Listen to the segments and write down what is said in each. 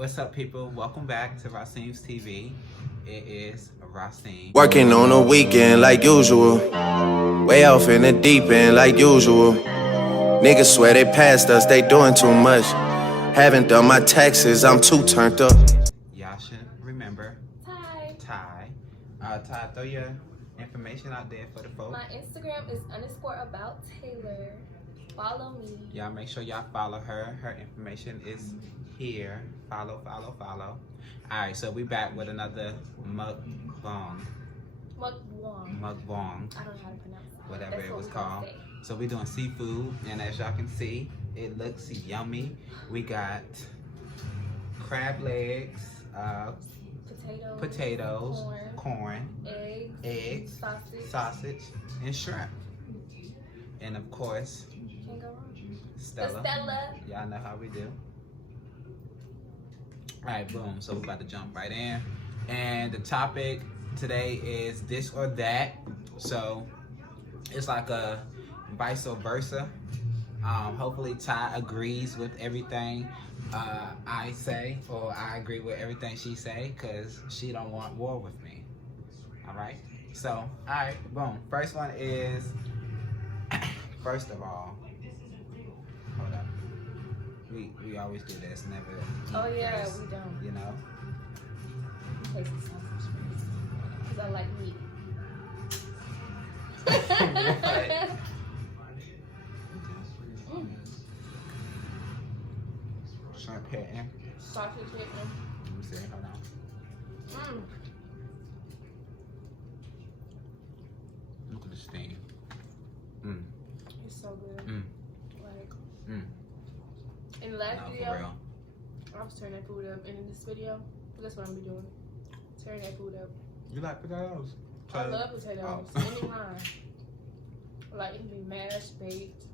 What's up, people? Welcome back to Rasim's TV. It is Rasim. Working on a weekend like usual. Way off in the deep end like usual. Niggas swear they passed us, they doing too much. Haven't done my taxes, I'm too turned up. Y'all should remember Ty. Ty, throw your information out there for the folks. My Instagram is _about_Taylor. Follow me. Y'all make sure y'all follow her. Her information is here. Follow. Alright, so we back with another mukbang. Mukbang. Mukbang. I don't know how to pronounce it. Whatever That's it what was we gonna called. say. So we're doing seafood, and as y'all can see, it looks yummy. We got crab legs, potatoes, corn, eggs, sausage, and shrimp. And of course, Can't go wrong. Stella. Stella. Y'all know how we do. Alright, boom. So we're about to jump right in. And the topic today is this or that. So it's like a vice versa. Hopefully Ty agrees with everything I say, or I agree with everything she say, because she don't want war with me. Alright? So, alright, boom. First one is, first of all, hold up. We always do this, never eat Oh yeah, first, we don't. you know? Taste the sausage first. Because I like meat. What? Shrimp hitting. Sausage chicken. Let me see, hold on. Look at the steam. It's so good. Like, in the last No, for video, real. I was turning that food up, and in this video, that's what I'm gonna be doing. Turn that food up. You like potatoes? I love potatoes. Oh. Any kind. Like, it can be mashed, baked.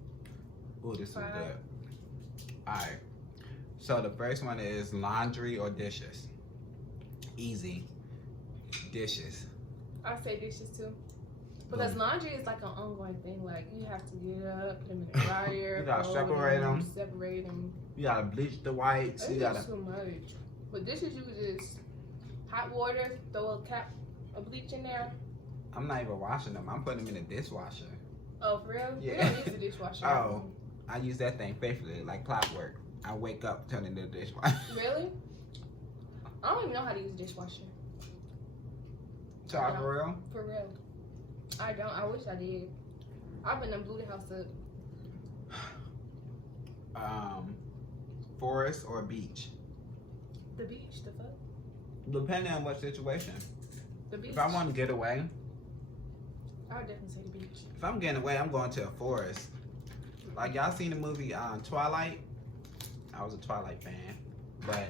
Ooh, this is Fried. good. Alright. So the first one is laundry or dishes. Easy. Dishes. I say dishes too. Because laundry is like an ongoing thing. Like, you have to get up, put them in the dryer, You gotta fold separate them. Separate them. You gotta bleach the whites. It's You just gotta. too much. But dishes, you could just hot water, throw a cap of bleach in there. I'm not even washing them. I'm putting them in the dishwasher. Oh, for real? Yeah. We don't use the dishwasher. Oh. I use that thing faithfully, like clockwork. I wake up, turn it into the dishwasher. Really? I don't even know how to use a dishwasher. Talk for real? For real. I don't. I wish I did. I've been and blew the house up. Forest or beach? The beach, the fuck? Depending on what situation. The beach. If I want to get away, I would definitely say the beach. if I'm getting away, I'm going to a forest. Like, y'all seen the movie Twilight? I was a Twilight fan. But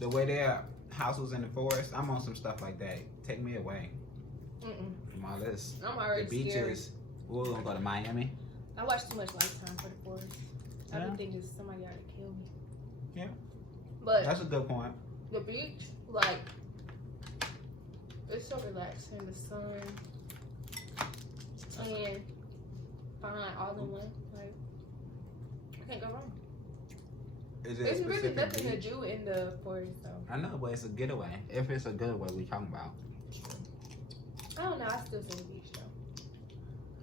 the way their house was in the forest, I'm on some stuff like that. Take me away from all this. I'm already The beaches. scared. We're going to go to Miami. I watch too much Lifetime for the forest. I Yeah. be thinking somebody ought to kill me. Yeah. But That's a good point. the beach, like, it's so relaxing. The sun and fine all in one. Like, I can't go wrong. Is it a There's really specific nothing beach? to do in the forest, though. I know, but it's a getaway. If it's a getaway, we talking about. I don't know. I still say the beach, though.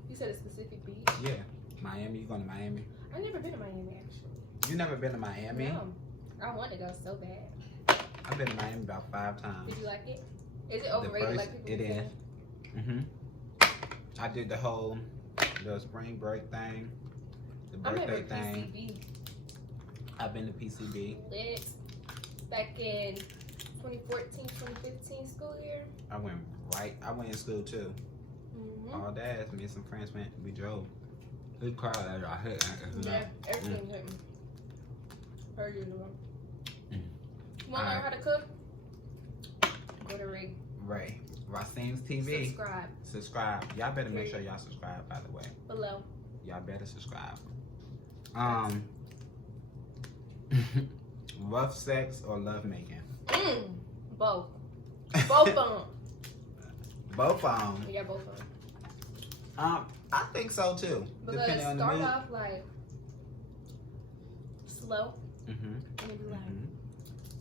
You said a specific beach? Yeah. Miami. You going to Miami? I've never been to Miami, actually. You never been to Miami? No. I want to go so bad. I've been to Miami about 5 times. Did you like it? Is it overrated first- like people it say? is. I did the spring break thing, the I remember birthday thing. PCB. I've been to PCB. Lit. Back in 2014, 2015 school year. I went in school too. All dads, me and some friends went. We drove. Good car that I hit. Yeah, everything hit me. Heard you know. You want to learn how to cook? Go to Ray. Rasim's TV. Subscribe. Y'all better make sure y'all subscribe, by the way. Below. Y'all better subscribe. Rough sex or love making? Both. Both of them. Both of them. Yeah, both of them. I think so too. Because Depending on the start mood. off like slow, Mm-hmm. And they be like,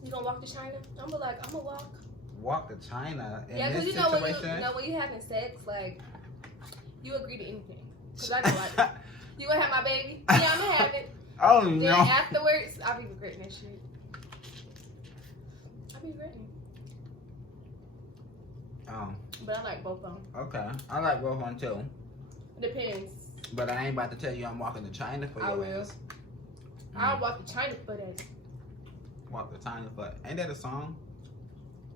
"You gonna walk to China?" I'm be like, "I'm gonna walk." Walk to China in Yeah, this because you know situation. when you having sex, like you agree to anything. Cause I know like you gonna have my baby. Yeah, I'm gonna have it. Oh Then no. afterwards, I'll be regretting that shit. I'll be regretting it. But I like both of them. Okay. I like both one too. Depends. But I ain't about to tell you I'm walking to China for I your will. ass. I'll walk to China for that. Walk to China for. Ain't that a song?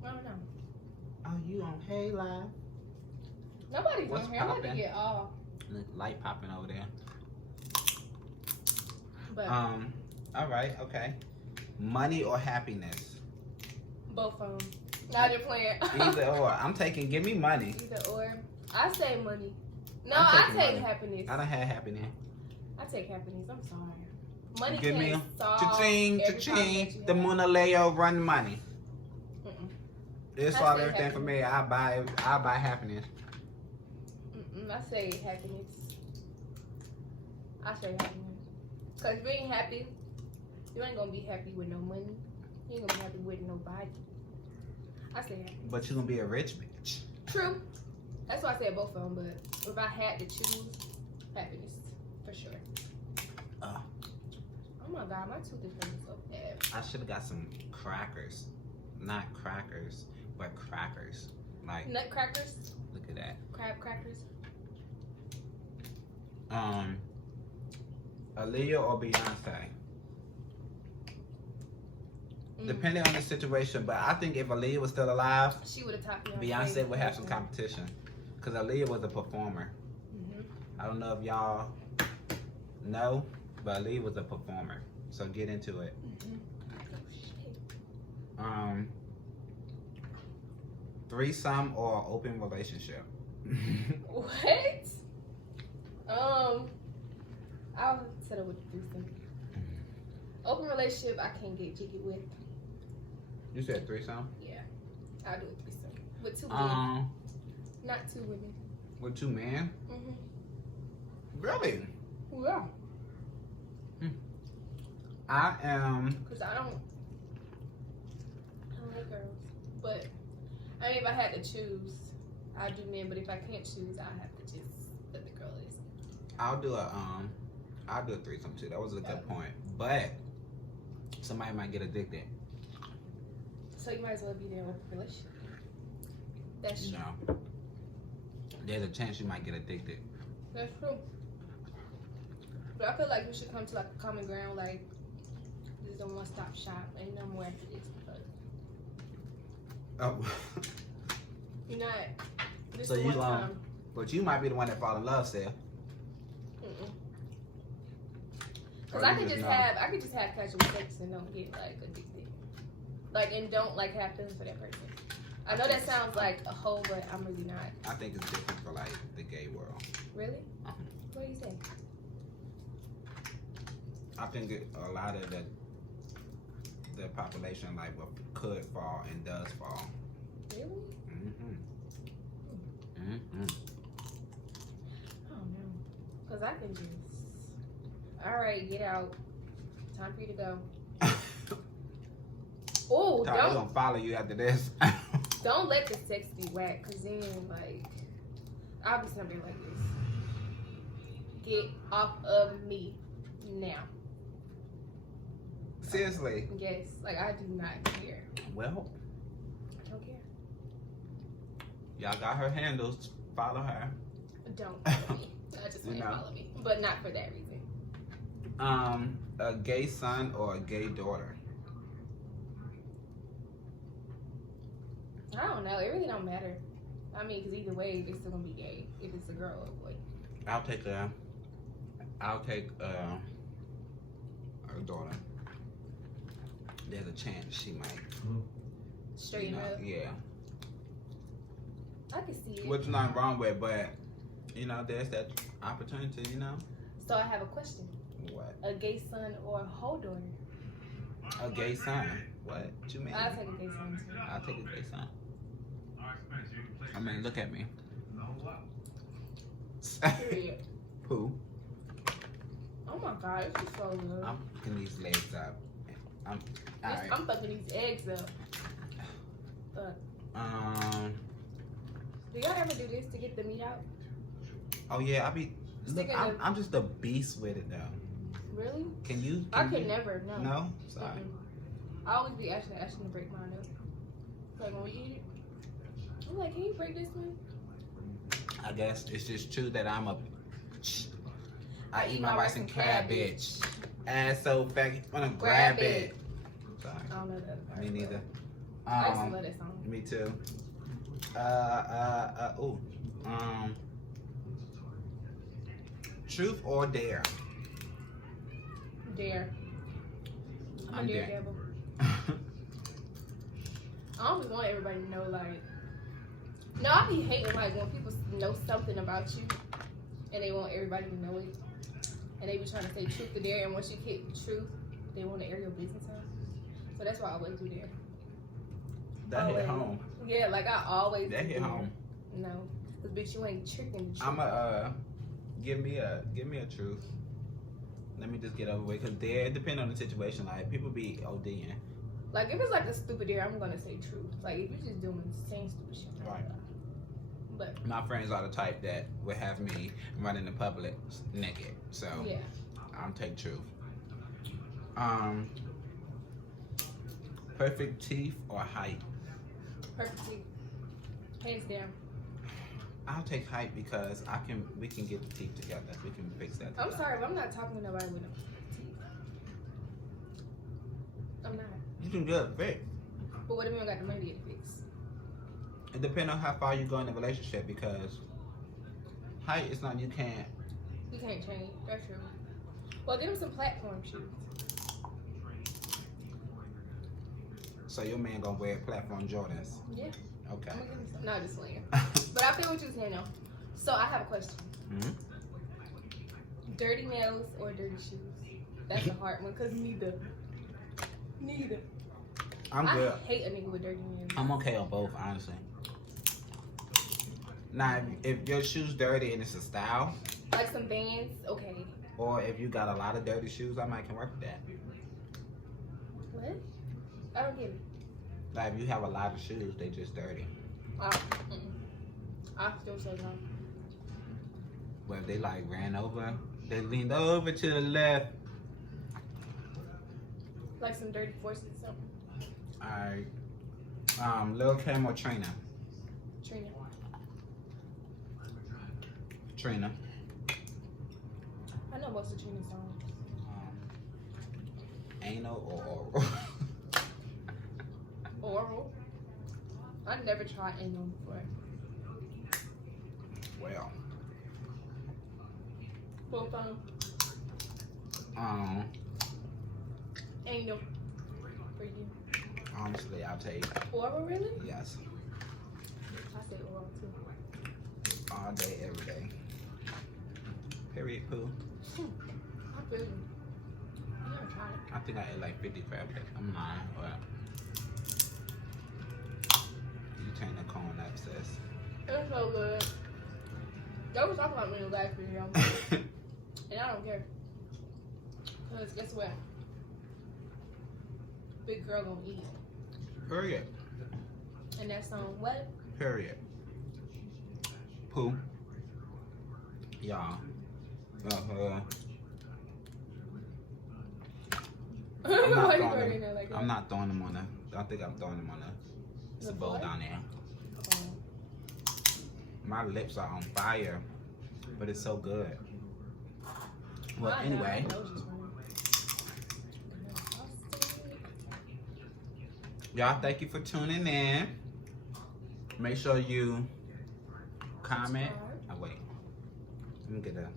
I don't know. Oh, you on Hey Live? Nobody's What's on here. I'm about to poppin'? get off. Light popping over there. But All right. Okay. Money or happiness? both of them. Not just playing. Either or. I'm taking. Give me money. Either or. I say money. No, I'm I taking take money. happiness. I don't have happiness. I take happiness. I'm sorry. Money Give me can't solve cha-ching, every problem that cha-ching. you The have. Mona Leo run money. Mm-mm. It's I all say everything for me. I buy happiness. Mm-mm. I say happiness. I say happiness. Cause if you ain't happy, you ain't gonna be happy with no money. You ain't gonna be happy with nobody. I say happiness. But you gonna be a rich bitch. True. That's why I said both of them. But if I had to choose, happiness for sure. Oh. Oh my god, my tooth is hurting so bad. I should have got some crackers. Not crackers, but crackers. Like, Nutcrackers, look at that. crab crackers. Aaliyah or Beyonce? Mm. Depending on the situation, but I think if Aaliyah was still alive, She would have topped Beyonce would have some competition. Because Aaliyah was a performer. Mm-hmm. I don't know if y'all know, but Aaliyah was a performer. So get into it. Oh, shit. Threesome or open relationship? What? I'll settle with the threesome. Open relationship, I can't get jiggy with. You said threesome? Yeah, I'll do a threesome with two men, not two women. With two men? Mm-hmm. Really? Yeah, I am. because I don't like girls. But I mean, if I had to choose, I'd do men. But if I can't choose, I have to just let the girl is. I'll do a threesome too. That was a good point. But somebody might get addicted. So you might as well be there with a relationship. That's You true. know. There's a chance you might get addicted. That's true. But I feel like we should come to like a common ground, like this is a one-stop shop, and no more after this. Because Oh. you're not. This So is you one gonna- time. But you might be the one that fall in love, Seth. Because I could just have casual sex and don't get like addicted, like and don't like have feelings for that person. I know that sounds like a hoe, but I'm really not. I think it's different for like the gay world. Really? What do you think? I think a lot of the population like could fall and does fall. Really? Mm-hmm. I don't know. Because I can just. All right, get out. Time for you to go. Oh, Ty, they gonna follow you after this. don't let the sex be whack, cause then like I'll be something like this. Get off of me now. Seriously. Yes, like I do not care. Well, I don't care. y'all got her handles. Follow her. Don't follow me. I just want you to follow me, but not for that reason. A gay son or a gay daughter? I don't know. It really don't matter. I mean, because either way, they're still gonna be gay if it's a girl or a boy. I'll take a daughter. There's a chance she might. Straighten up. Yeah. I can see it. Which nothing wrong with, but you know, there's that opportunity. You know. So I have a question. What? A gay son or a whole daughter? A gay son? What you mean? I'll take a gay son too. I'll take a gay son. I mean, look at me. Period. Who? Oh my god, this is so good. I'm picking these legs up. Alright. I'm fucking these eggs up. Do y'all ever do this to get the meat out? Oh yeah, look, I'm just a beast with it though. Really? Can you? I could never. No. No? Sorry. I always be asking to break mine up. Like when we eat it, I'm like, can you break this one? I guess it's just true that I eat my rice and cabbage. And so fact, wanna grab it. Sorry. I don't know that part. Me neither. I used to love that song. Me too. Truth or dare? Dare. I'm a dare. devil. I always want everybody to know, like, no, I be hating like when people know something about you and they want everybody to know it, and they be trying to say truth or dare, and once you hit the truth, they want to air your business out. So that's why I always do dare. That hit home. Yeah, like I always. That hit home. No, cause bitch, you ain't tricking the truth. I'ma give me a truth. Let me just get over with, cause dare depend on the situation. Like people be ODing. Like if it's like a stupid dare, I'm gonna say truth. Like if you're just doing the same stupid shit. Right. But my friends are the type that would have me running in public naked. So yeah, I'm take truth. Perfect teeth or height? perfect teeth. Hands down. I'll take height because we can get the teeth together. We can fix that together. I'm sorry, but I'm not talking to nobody with no teeth. I'm not. You can get it fixed. But what if you don't got the money to get it fixed? It depends on how far you go in the relationship, because height is not, you can't. You can't change. That's true. Well, give him some platform shoes. So your man gonna wear platform Jordans? Yeah. Okay. I'm gonna give him some. No, just playing. But I feel what you're saying though. So I have a question. Mm-hmm. Dirty nails or dirty shoes? That's a hard one, cause neither. I'm good. I hate a nigga with dirty nails. I'm okay on both, honestly. Now, if your shoes dirty and it's a style, Like some Vans, okay. or if you got a lot of dirty shoes, I might can work with that. What? I don't get it. Like if you have a lot of shoes, they just dirty. I feel so dumb. Well, if they like ran over, they leaned over to the left. Like some dirty forces or something. Alright. Lil Kim or Trina? Trina. I know most of Trina's songs. Anal or oral? Oral? I never tried anal before. Well. Both of them. Anal. For you. Honestly, I'll take. Oral, really? Yes. I say oral too. All day, every day. Period, poo. I feel you. I never tried it. I think I ate like 50 crab cakes. I'm lying, but you turn the cone up, sis. It's so good. They was talking about me in the last video. And I don't care. Because guess what? Big girl gonna eat. Period. And that song, what? Period. Poo. Y'all. I'm not throwing them on the. I think I'm throwing them on the bowl down there. My lips are on fire, but it's so good. Well, anyway. Y'all, thank you for tuning in. Make sure you comment. Oh, wait. Let me get that.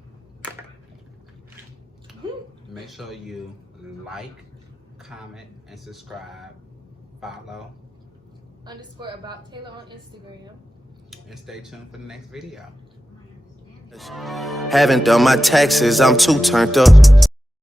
Make sure you like, comment, and subscribe. Follow. _ about Taylor on Instagram. And stay tuned for the next video. Haven't done my taxes, I'm too turned up.